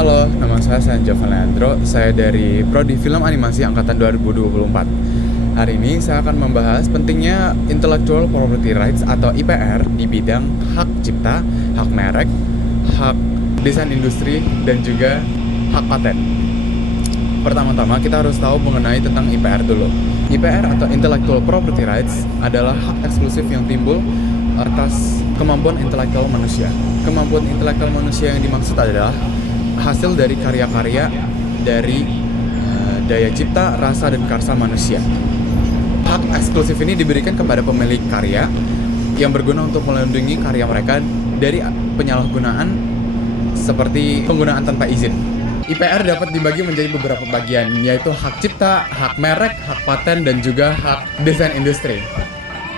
Halo, nama saya Sanjay Leandro. Saya dari Prodi Film Animasi Angkatan 2024. Hari ini saya akan membahas pentingnya Intellectual Property Rights atau IPR di bidang hak cipta, hak merek, hak desain industri, dan juga hak paten. Pertama-tama kita harus tahu mengenai tentang IPR dulu. IPR atau Intellectual Property Rights adalah hak eksklusif yang timbul atas kemampuan intelektual manusia. Kemampuan intelektual manusia yang dimaksud adalah hasil dari karya-karya dari daya cipta, rasa, dan karsa manusia. Hak eksklusif ini diberikan kepada pemilik karya yang berguna untuk melindungi karya mereka dari penyalahgunaan seperti penggunaan tanpa izin. IPR dapat dibagi menjadi beberapa bagian, yaitu hak cipta, hak merek, hak paten, dan juga hak desain industri.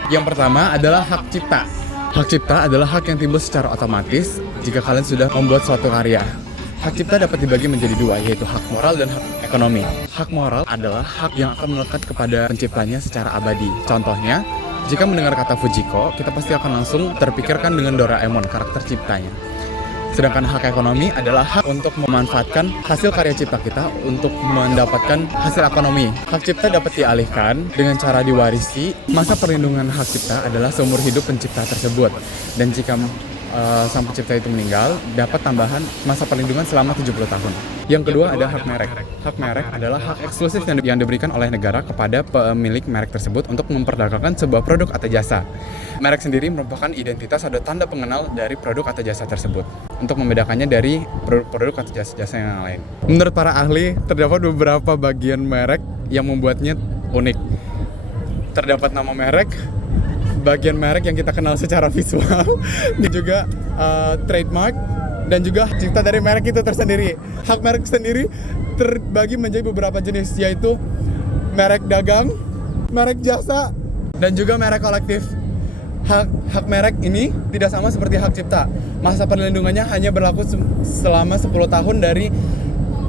Yang pertama adalah hak cipta. Hak cipta adalah hak yang timbul secara otomatis jika kalian sudah membuat suatu karya. Hak cipta dapat dibagi menjadi dua, yaitu hak moral dan hak ekonomi. Hak moral adalah hak yang akan melekat kepada penciptanya secara abadi. Contohnya, jika mendengar kata Fujiko, kita pasti akan langsung terpikirkan dengan Doraemon, karakter ciptanya. Sedangkan hak ekonomi adalah hak untuk memanfaatkan hasil karya cipta kita untuk mendapatkan hasil ekonomi. Hak cipta dapat dialihkan dengan cara diwarisi. Masa perlindungan hak cipta adalah seumur hidup pencipta tersebut. Dan jika sang pencipta itu meninggal, dapat tambahan masa perlindungan selama 70 tahun. Yang kedua ada hak merek. Hak merek adalah hak eksklusif yang diberikan oleh negara kepada pemilik merek tersebut untuk memperdagangkan sebuah produk atau jasa. Merek sendiri merupakan identitas atau tanda pengenal dari produk atau jasa tersebut untuk membedakannya dari produk atau jasa-jasa yang lain. Menurut para ahli, terdapat beberapa bagian merek yang membuatnya unik. Terdapat nama merek, bagian merek yang kita kenal secara visual, dan juga trademark, dan juga cipta dari merek itu tersendiri. Hak merek sendiri terbagi menjadi beberapa jenis, yaitu merek dagang, merek jasa, dan juga merek kolektif. Hak merek ini tidak sama seperti hak cipta. Masa perlindungannya hanya berlaku selama 10 tahun dari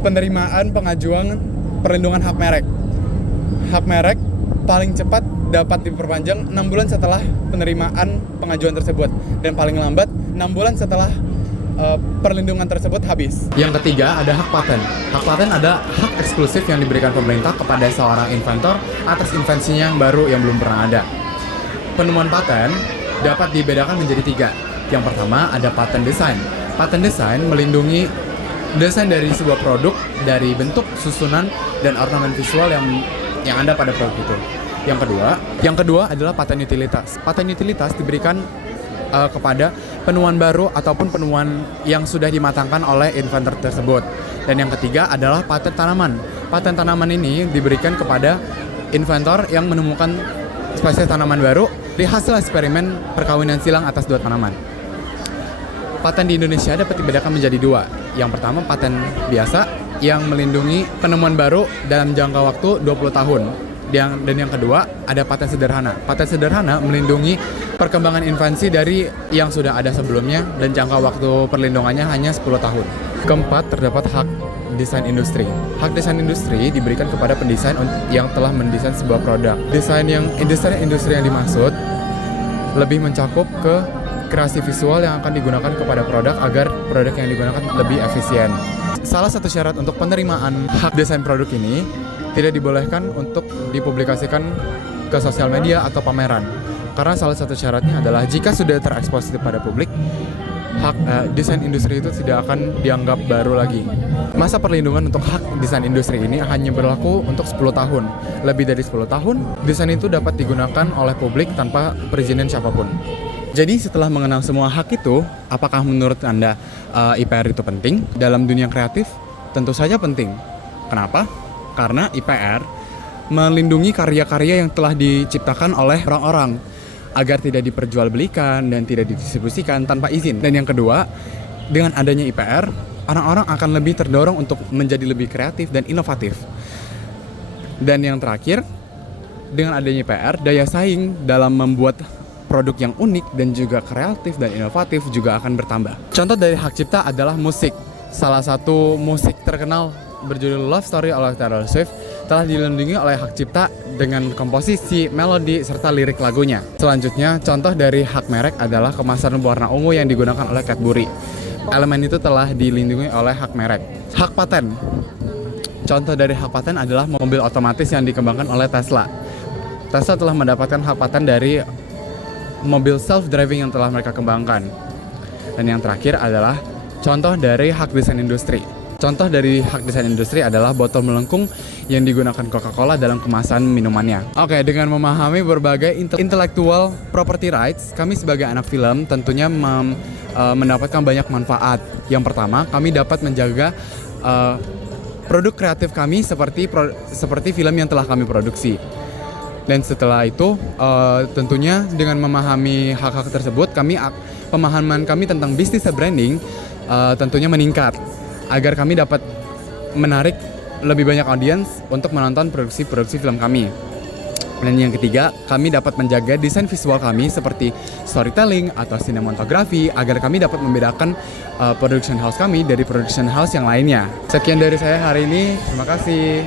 penerimaan pengajuan perlindungan hak merek. Hak merek paling cepat dapat diperpanjang 6 bulan setelah penerimaan pengajuan tersebut, dan paling lambat 6 bulan setelah perlindungan tersebut habis. Yang ketiga ada hak paten. Hak paten ada hak eksklusif yang diberikan pemerintah kepada seorang inventor atas invensinya yang baru yang belum pernah ada. Penemuan paten dapat dibedakan menjadi 3. Yang pertama ada paten desain. Paten desain melindungi desain dari sebuah produk dari bentuk, susunan, dan ornamen visual yang ada pada produk itu. Yang kedua adalah paten utilitas. Paten utilitas diberikan kepada penemuan baru ataupun penemuan yang sudah dimatangkan oleh inventor tersebut. Dan yang ketiga adalah paten tanaman. Paten tanaman ini diberikan kepada inventor yang menemukan spesies tanaman baru dari hasil eksperimen perkawinan silang atas 2 tanaman. Paten di Indonesia dapat dibedakan menjadi 2. Yang pertama paten biasa yang melindungi penemuan baru dalam jangka waktu 20 tahun. Dan yang kedua ada paten sederhana. Paten sederhana melindungi perkembangan invensi dari yang sudah ada sebelumnya dan jangka waktu perlindungannya hanya 10 tahun. Keempat, terdapat hak desain industri. Hak desain industri diberikan kepada pendesain yang telah mendesain sebuah produk. Desain industri yang dimaksud lebih mencakup ke kreasi visual yang akan digunakan kepada produk agar produk yang digunakan lebih efisien. Salah satu syarat untuk penerimaan hak desain produk ini tidak dibolehkan untuk dipublikasikan ke sosial media atau pameran. Karena salah satu syaratnya adalah jika sudah terekspos pada publik, hak desain industri itu tidak akan dianggap baru lagi. Masa perlindungan untuk hak desain industri ini hanya berlaku untuk 10 tahun. Lebih dari 10 tahun, desain itu dapat digunakan oleh publik tanpa perizinan siapapun. Jadi setelah mengenal semua hak itu, apakah menurut Anda IPR itu penting? Dalam dunia kreatif, tentu saja penting. Kenapa? Karena IPR melindungi karya-karya yang telah diciptakan oleh orang-orang agar tidak diperjualbelikan dan tidak didistribusikan tanpa izin. Dan yang kedua, dengan adanya IPR, orang-orang akan lebih terdorong untuk menjadi lebih kreatif dan inovatif. Dan yang terakhir, dengan adanya IPR, daya saing dalam membuat produk yang unik dan juga kreatif dan inovatif juga akan bertambah. Contoh dari hak cipta adalah musik. Salah satu musik terkenal berjudul Love Story oleh Taylor Swift telah dilindungi oleh hak cipta dengan komposisi, melodi, serta lirik lagunya. Selanjutnya, contoh dari hak merek adalah kemasan berwarna ungu yang digunakan oleh Cadbury. elemen itu telah dilindungi oleh hak merek. Hak paten. Contoh dari hak paten adalah mobil otomatis yang dikembangkan oleh Tesla. Tesla telah mendapatkan hak paten dari mobil self-driving yang telah mereka kembangkan. Dan yang terakhir adalah contoh dari hak desain industri. Contoh dari hak desain industri adalah botol melengkung yang digunakan Coca-Cola dalam kemasan minumannya. Oke, dengan memahami berbagai intellectual property rights, kami sebagai anak film tentunya mendapatkan banyak manfaat. Yang pertama, kami dapat menjaga produk kreatif kami seperti film yang telah kami produksi. Dan setelah itu, tentunya dengan memahami hak-hak tersebut, pemahaman kami tentang bisnis dan branding tentunya meningkat, agar kami dapat menarik lebih banyak audiens untuk menonton produksi-produksi film kami. Dan yang ketiga, kami dapat menjaga desain visual kami seperti storytelling atau sinematografi, agar kami dapat membedakan production house kami dari production house yang lainnya. Sekian dari saya hari ini, terima kasih.